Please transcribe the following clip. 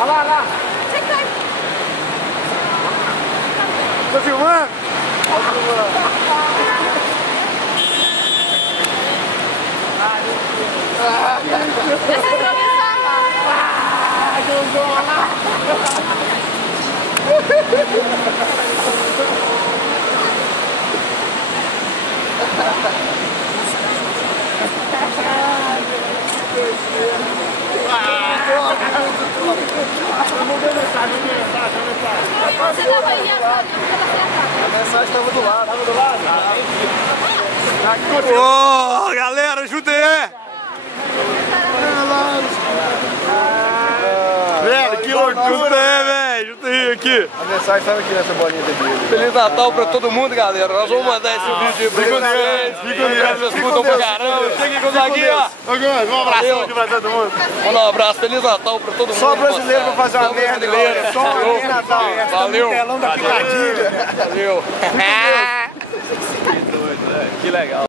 Olha lá, olha lá. Tá filmando? Tá filmando. Deixa eu atravessar lá. Ah, Gongona! Você tava aí agora, A mensagem estava do lado. Estava do lado? Ô, galera, ajuda aí! Velho, que loucura! Ajuda aí, velho! Ajuda aí aqui! A mensagem estava aqui nessa bolinha dele. Feliz Natal pra todo mundo, galera! Nós vamos mandar esse vídeo aí pra vocês! Fica Deus! Escutam pra caramba! Chega com aqui, ó! Um abração aqui pra todo mundo. Manda um abraço, Feliz Natal pra todo mundo! Só brasileiro pra fazer uma merda igual essa. Só Feliz Natal. Valeu! Telão da picadilha. Valeu! Que legal.